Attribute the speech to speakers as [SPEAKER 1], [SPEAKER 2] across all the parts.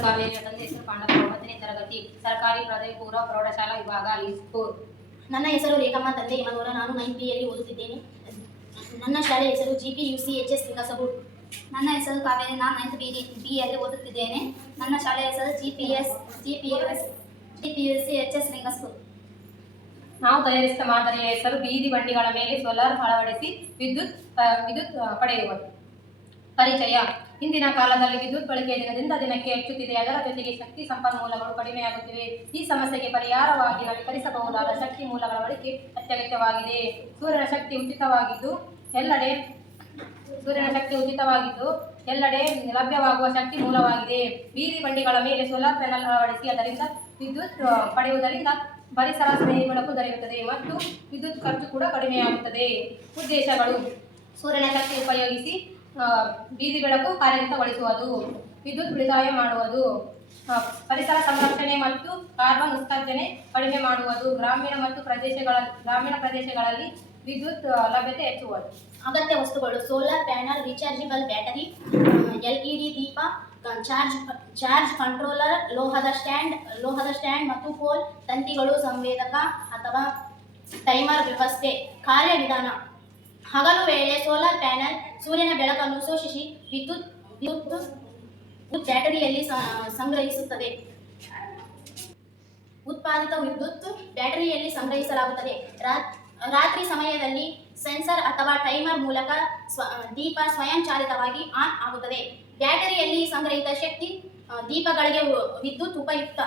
[SPEAKER 1] ಸ್ವಾಮಿ ತಂದೆ ಹೆಸರು ಪಾಂಡವ ಒಂಬತ್ತನೇ ತರಗತಿ ಸರ್ಕಾರಿ ಪದವಿ ಪೂರ್ವ ಪ್ರೌಢಶಾಲಾ ವಿಭಾಗ ಇಸ್ಪೂರ್
[SPEAKER 2] ನನ್ನ ಹೆಸರು ರೇಖಮ್ಮ ತಂದೆ ಇಮನೂರ ನಾನು ನೈನ್ ಪಿಯಲ್ಲಿ ಓದುತ್ತಿದ್ದೇನೆ. ನನ್ನ ಶಾಲೆಯ ಹೆಸರು G P U C H S Lingasugur
[SPEAKER 3] ನನ್ನ ಹೆಸರು ಕಾವೇರಿ ನಾನು ನೈನ್ತ್ ಬಿ ಡಿ ಬಿಯಲ್ಲಿ ಓದುತ್ತಿದ್ದೇನೆ. ನನ್ನ ಶಾಲೆಯ ಹೆಸರು G P S G P U S G P U C H S Lingasugur
[SPEAKER 1] ನಾವು ತಯಾರಿಸಿದ ಮಾದರಿಯ ಹೆಸರು ಬೀದಿ ಬಂಡಿಗಳ ಮೇಲೆ ಸೋಲಾರ್ ಅಳವಡಿಸಿ ವಿದ್ಯುತ್ ವಿದ್ಯುತ್ ಪಡೆಯುವುದು. ಪರಿಚಯ. ಇಂದಿನ ಕಾಲದಲ್ಲಿ ವಿದ್ಯುತ್ ಬಳಕೆಯ ದಿನದಿಂದ ದಿನಕ್ಕೆ ಹೆಚ್ಚುತ್ತಿದೆ. ಅದರ ಜೊತೆಗೆ ಶಕ್ತಿ ಸಂಪನ್ಮೂಲಗಳು ಕಡಿಮೆಯಾಗುತ್ತಿವೆ. ಈ ಸಮಸ್ಯೆಗೆ ಪರಿಹಾರವಾಗಿ ನವೀಕರಿಸಬಹುದಾದ ಶಕ್ತಿ ಮೂಲಗಳ ಬಳಕೆ ಅತ್ಯಗತ್ಯವಾಗಿದೆ. ಸೂರ್ಯನ ಶಕ್ತಿ ಉಚಿತವಾಗಿದ್ದು ಎಲ್ಲೆಡೆ, ಸೂರ್ಯನ ಶಕ್ತಿ ಉಚಿತವಾಗಿದ್ದು ಎಲ್ಲೆಡೆ ಲಭ್ಯವಾಗುವ ಶಕ್ತಿ ಮೂಲವಾಗಿದೆ. ಬೀದಿ ಬಂಡಿಗಳ ಮೇಲೆ ಸೋಲಾರ್ ಪ್ಯಾನಲ್ ಅಳವಡಿಸಿ ಅದರಿಂದ ವಿದ್ಯುತ್ ಪಡೆಯುವುದರಿಂದ ಪರಿಸರ ಸ್ನೇಹಿ ಬೆಳಕು ದೊರೆಯುತ್ತದೆ ಮತ್ತು ವಿದ್ಯುತ್ ಖರ್ಚು ಕೂಡ ಕಡಿಮೆಯಾಗುತ್ತದೆ. ಉದ್ದೇಶಗಳು. ಸೂರ್ಯನ ಶಕ್ತಿ ಉಪಯೋಗಿಸಿ ಬೀದಿ ಬೆಳಕು ಕಾರ್ಯಗತಗೊಳಿಸುವುದು ವಿದ್ಯುತ್ ಉಳಿತಾಯ ಮಾಡುವುದು ಪರಿಸರ ಸಂರಕ್ಷಣೆ ಮತ್ತು ಕಾರ್ಬನ್ ಉತ್ಸರ್ಜನೆ ಕಡಿಮೆ ಮಾಡುವುದು, ಗ್ರಾಮೀಣ ಮತ್ತು ಪ್ರದೇಶಗಳ, ಗ್ರಾಮೀಣ ಪ್ರದೇಶಗಳಲ್ಲಿ ವಿದ್ಯುತ್ ಲಭ್ಯತೆ ಹೆಚ್ಚುವುದು.
[SPEAKER 2] ಅಗತ್ಯ ವಸ್ತುಗಳು, solar panel rechargeable battery L E D ದೀಪ ಚಾರ್ಜ್ ಚಾರ್ಜ್ ಕಂಟ್ರೋಲರ್, ಲೋಹದ ಸ್ಟ್ಯಾಂಡ್ ಲೋಹದ ಸ್ಟ್ಯಾಂಡ್ ಮತ್ತು ಪೋಲ್, ತಂತಿಗಳು, ಸಂವೇದಕ ಅಥವಾ ಟೈಮರ್ ವ್ಯವಸ್ಥೆ, ಕಾರ್ಯವಿಧಾನ. ಹಗಲು ವೇಳೆ ಸೋಲಾರ್ ಪ್ಯಾನಲ್ ಸೂರ್ಯನ ಬೆಳಕನ್ನು ಶೋಷಿಸಿ ವಿದ್ಯುತ್ ವಿದ್ಯುತ್ ಬ್ಯಾಟರಿಯಲ್ಲಿ ಸಂಗ್ರಹಿಸುತ್ತದೆ. ಉತ್ಪಾದಿತ ವಿದ್ಯುತ್ ಬ್ಯಾಟರಿಯಲ್ಲಿ ಸಂಗ್ರಹಿಸಲಾಗುತ್ತದೆ. ರಾತ್- ರಾತ್ರಿ ಸಮಯದಲ್ಲಿ ಸೆನ್ಸರ್ ಅಥವಾ ಟೈಮರ್ ಮೂಲಕ ದೀಪ ಸ್ವಯಂಚಾಲಿತವಾಗಿ ಆನ್ ಆಗುತ್ತದೆ. ಬ್ಯಾಟರಿಯಲ್ಲಿ ಸಂಗ್ರಹಿತ ಶಕ್ತಿ ದೀಪಗಳಿಗೆ ವಿದ್ಯುತ್ ಉಪಯುಕ್ತ,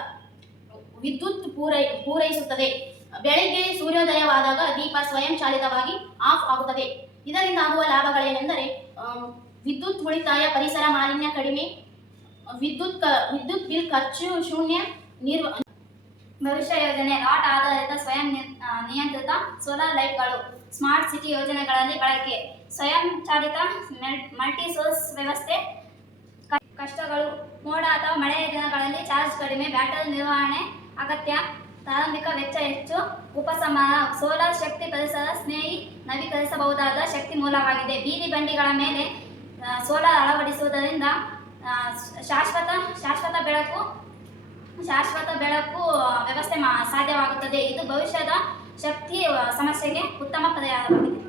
[SPEAKER 2] ವಿದ್ಯುತ್ ಪೂರೈ, ಪೂರೈಸುತ್ತದೆ. ಬೆಳಿಗ್ಗೆ ಸೂರ್ಯೋದಯವಾದಾಗ ದೀಪ ಸ್ವಯಂಚಾಲಿತವಾಗಿ ಆಫ್ ಆಗುತ್ತದೆ. ಇದರಿಂದ ಆಗುವ ಲಾಭಗಳೇನೆಂದರೆ ವಿದ್ಯುತ್ ಉಳಿತಾಯ, ಪರಿಸರ ಮಾಲಿನ್ಯ ಕಡಿಮೆ, ವಿದ್ಯುತ್ ವಿದ್ಯುತ್ ಬಿಲ್ ಖರ್ಚು ಶೂನ್ಯ, ನಿರ್ವ,
[SPEAKER 3] ಭವಿಷ್ಯ ಯೋಜನೆ, ಲಾಟ್ ಆಧಾರಿತ ಸ್ವಯಂ ನಿಯಂತ್ರಿತ ಸೋಲಾರ್ ಲೈಟ್ಗಳು, ಸ್ಮಾರ್ಟ್ ಸಿಟಿ ಯೋಜನೆಗಳಲ್ಲಿ ಬಳಕೆ ಸ್ವಯಂ ಚಾಲಿತ ಮಲ್ಟಿ ಸೋರ್ಸ್ ವ್ಯವಸ್ಥೆ ಕಷ್ಟಗಳು, ಮೋಡ ಅಥವಾ ಮಳೆಯ ದಿನಗಳಲ್ಲಿ ಚಾರ್ಜ್ ಕಡಿಮೆ, ಬ್ಯಾಟರಿ ನಿರ್ವಹಣೆ ಅಗತ್ಯ. ಪ್ರಾರಂಭಿಕ ವೆಚ್ಚ ಹೆಚ್ಚು. ಉಪಸಂಹಾರ ಸೋಲಾರ್ ಶಕ್ತಿ ಪರಿಸರ ಸ್ನೇಹಿ ನವೀಕರಿಸಬಹುದಾದ ಶಕ್ತಿ ಮೂಲವಾಗಿದೆ. ಬೀದಿ ಬಂಡಿಗಳ ಮೇಲೆ ಸೋಲಾರ್ ಅಳವಡಿಸುವುದರಿಂದ ಶಾಶ್ವತ ಶಾಶ್ವತ ಬೆಳಕು ಶಾಶ್ವತ ಬೆಳಕು ವ್ಯವಸ್ಥೆ ಸಾಧ್ಯವಾಗುತ್ತದೆ. ಇದು ಭವಿಷ್ಯದ ಶಕ್ತಿ ಸಮಸ್ಯೆಗೆ ಉತ್ತಮ ಪರಿಹಾರವಾಗಿದೆ.